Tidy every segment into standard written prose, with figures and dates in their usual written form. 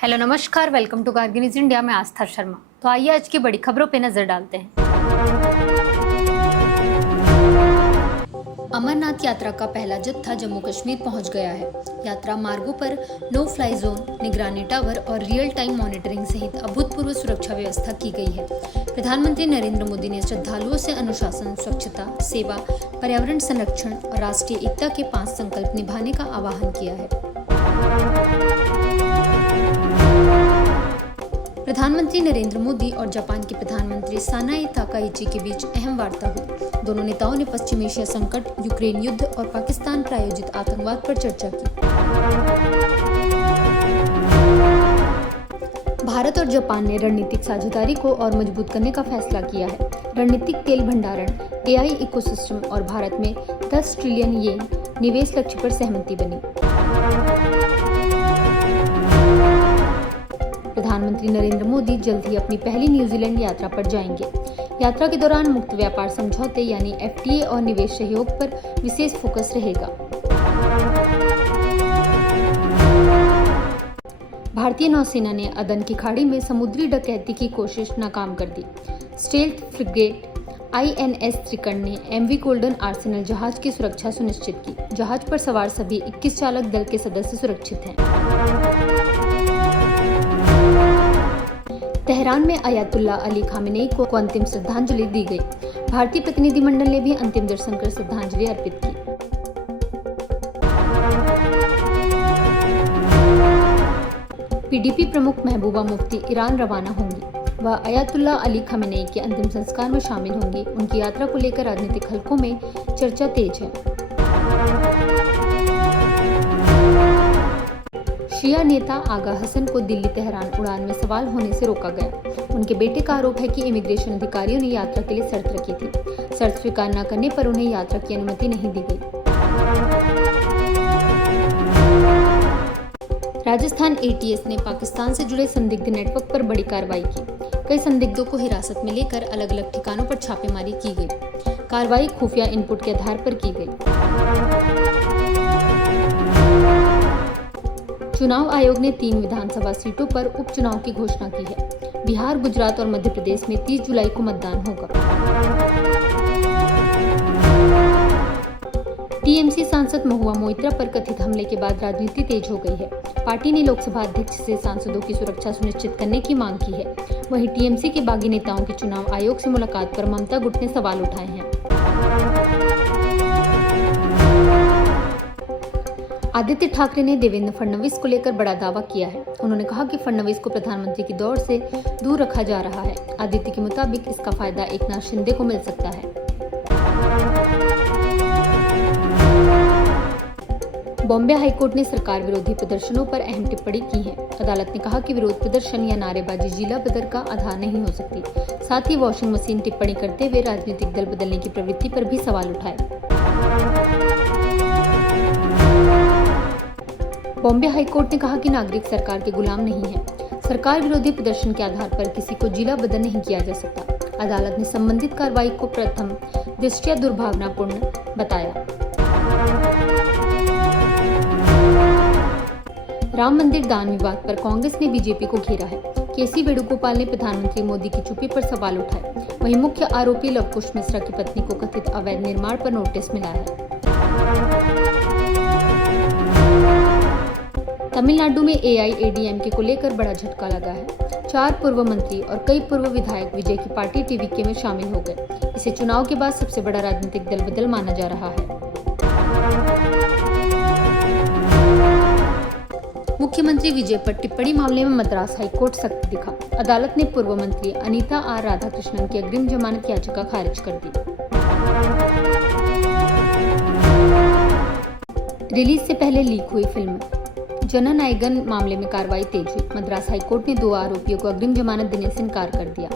Hello नमस्कार, welcome to Kargil news India में आस्था शर्मा। तो आइए आज की बड़ी खबरों पे नजर डालते हैं। अमरनाथ यात्रा का पहला जत्था जम्मू कश्मीर पहुंच गया है। यात्रा मार्गों पर नो फ्लाई जोन, निगरानी टावर और रियल टाइम मॉनिटरिंग सहित अभूतपूर्व सुरक्षा व्यवस्था की गई है। प्रधानमंत्री नरेंद्र मोदी ने श्रद्धालुओं से अनुशासन, स्वच्छता, सेवा, पर्यावरण संरक्षण और राष्ट्रीय एकता के 5 संकल्प निभाने का आह्वान किया है। प्रधानमंत्री नरेंद्र मोदी और जापान के प्रधानमंत्री सानाए ताकाइची के बीच अहम वार्ता हुई। दोनों नेताओं ने पश्चिम एशिया संकट, यूक्रेन युद्ध और पाकिस्तान प्रायोजित आतंकवाद पर चर्चा की। भारत और जापान ने रणनीतिक साझेदारी को और मजबूत करने का फैसला किया है। रणनीतिक तेल भंडारण, एआई इकोसिस्टम और भारत में 10 ट्रिलियन येन निवेश लक्ष्य पर सहमति बनी। प्रधानमंत्री नरेंद्र मोदी जल्द ही अपनी पहली न्यूजीलैंड यात्रा पर जाएंगे। यात्रा के दौरान मुक्त व्यापार समझौते यानी एफटीए और निवेश सहयोग पर विशेष फोकस रहेगा। भारतीय नौसेना ने अदन की खाड़ी में समुद्री डकैती की कोशिश नाकाम कर दी। स्टेल्थ फ्रिगेट आईएनएस त्रिकर्ण ने एमवी गोल्डन आर्सेनल जहाज की सुरक्षा सुनिश्चित की। जहाज पर सवार सभी 21 चालक दल के सदस्य सुरक्षित हैं। तेहरान में अयातुल्ला अली खामेनेई को अंतिम श्रद्धांजलि दी गई। भारतीय प्रतिनिधिमंडल ने भी अंतिम दर्शन कर श्रद्धांजलि अर्पित की। पीडीपी प्रमुख महबूबा मुफ्ती ईरान रवाना होंगी। वह अयातुल्ला अली खामेनेई के अंतिम संस्कार में शामिल होंगी। उनकी यात्रा को लेकर राजनीतिक हलकों में चर्चा तेज है। शिया नेता आगा हसन को दिल्ली तेहरान उड़ान में सवाल होने से रोका गया। उनके बेटे का आरोप है कि इमिग्रेशन अधिकारियों ने यात्रा के लिए शर्त रखी थी। शर्त स्वीकार न करने पर उन्हें यात्रा की अनुमति नहीं दी गई। राजस्थान एटीएस ने पाकिस्तान से जुड़े संदिग्ध नेटवर्क पर बड़ी कार्रवाई की। कई संदिग्धों को हिरासत में लेकर अलग अलग ठिकानों पर छापेमारी की गई। कार्रवाई खुफिया इनपुट के आधार पर की गई। चुनाव आयोग ने 3 विधानसभा सीटों पर उपचुनाव की घोषणा की है। बिहार, गुजरात और मध्य प्रदेश में 30 जुलाई को मतदान होगा। टीएमसी सांसद महुआ मोइत्रा पर कथित हमले के बाद राजनीति तेज हो गई है। पार्टी ने लोकसभा अध्यक्ष से सांसदों की सुरक्षा सुनिश्चित करने की मांग की है। वहीं टीएमसी के बागी नेताओं की चुनाव आयोग से मुलाकात पर ममता गुट ने सवाल उठाए हैं। आदित्य ठाकरे ने देवेंद्र फडणवीस को लेकर बड़ा दावा किया है। उन्होंने कहा कि फडणवीस को प्रधानमंत्री की दौड़ से दूर रखा जा रहा है। आदित्य के मुताबिक इसका फायदा एकनाथ शिंदे को मिल सकता है। बॉम्बे हाईकोर्ट ने सरकार विरोधी प्रदर्शनों पर अहम टिप्पणी की है। अदालत ने कहा कि विरोध प्रदर्शन या नारेबाजी जिला बदर का आधार नहीं हो सकती। साथ ही वॉशिंग मशीन टिप्पणी करते हुए राजनीतिक दल बदलने की प्रवृत्ति पर भी सवाल उठाए। बॉम्बे हाईकोर्ट ने कहा कि नागरिक सरकार के गुलाम नहीं है। सरकार विरोधी प्रदर्शन के आधार पर किसी को जिला बदल नहीं किया जा सकता। अदालत ने संबंधित कार्रवाई को प्रथम दृष्टया दुर्भावनापूर्ण बताया। राम मंदिर दान विवाद पर कांग्रेस ने बीजेपी को घेरा है। केसी वेणुगोपाल ने प्रधानमंत्री मोदी की चुप्पी पर सवाल उठाए। वहीं मुख्य आरोपी लवकुश मिश्रा की पत्नी को कथित अवैध निर्माण पर नोटिस मिला है। तमिलनाडु में एआईएडीएमके को लेकर बड़ा झटका लगा है। 4 पूर्व मंत्री और कई पूर्व विधायक विजय की पार्टी टीवीके में शामिल हो गए। इसे चुनाव के बाद सबसे बड़ा राजनीतिक दल बदल माना जा रहा है। मुख्यमंत्री विजय पर टिप्पणी मामले में मद्रास हाईकोर्ट सख्त दिखा। अदालत ने पूर्व मंत्री अनीता आर राधाकृष्णन की अग्रिम जमानत याचिका खारिज कर दी। रिलीज से पहले लीक हुई फिल्म जननायगन मामले में कार्रवाई तेज हुई। मद्रास हाईकोर्ट ने 2 आरोपियों को अग्रिम जमानत देने से इनकार कर दिया।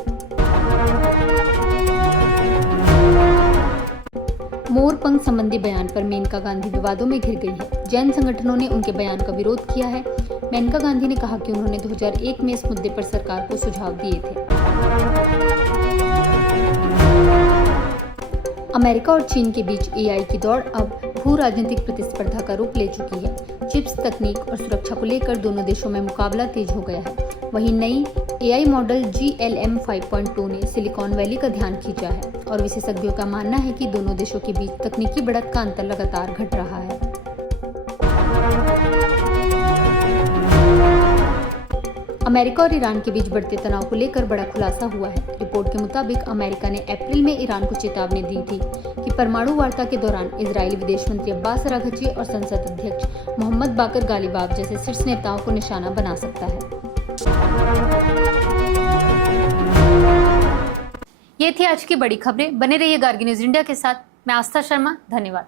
मोर पंख संबंधी बयान पर मेनका गांधी विवादों में घिर गई है। जैन संगठनों ने उनके बयान का विरोध किया है। मेनका गांधी ने कहा कि उन्होंने 2001 में इस मुद्दे पर सरकार को सुझाव दिए थे। अमेरिका और चीन के बीच एआई की दौड़ अब भू राजनीतिक प्रतिस्पर्धा का रूप ले चुकी है। चिप्स तकनीक और सुरक्षा को लेकर दोनों देशों में मुकाबला तेज हो गया है। वहीं नई AI मॉडल GLM 5.2 ने सिलिकॉन वैली का ध्यान खींचा है और विशेषज्ञों का मानना है कि दोनों देशों के बीच तकनीकी बढ़त का अंतर लगातार घट रहा है। अमेरिका और ईरान के बीच बढ़ते तनाव को लेकर बड़ा खुलासा हुआ है। रिपोर्ट के मुताबिक अमेरिका ने अप्रैल में ईरान को चेतावनी दी थी कि परमाणु वार्ता के दौरान इजरायली विदेश मंत्री अब्बास अराघची और संसद अध्यक्ष मोहम्मद बाकर गालिबाफ जैसे शीर्ष नेताओं को निशाना बना सकता है। ये थी आज की बड़ी खबरें। बने रहिए गार्गी न्यूज इंडिया के साथ। मैं आस्था शर्मा, धन्यवाद।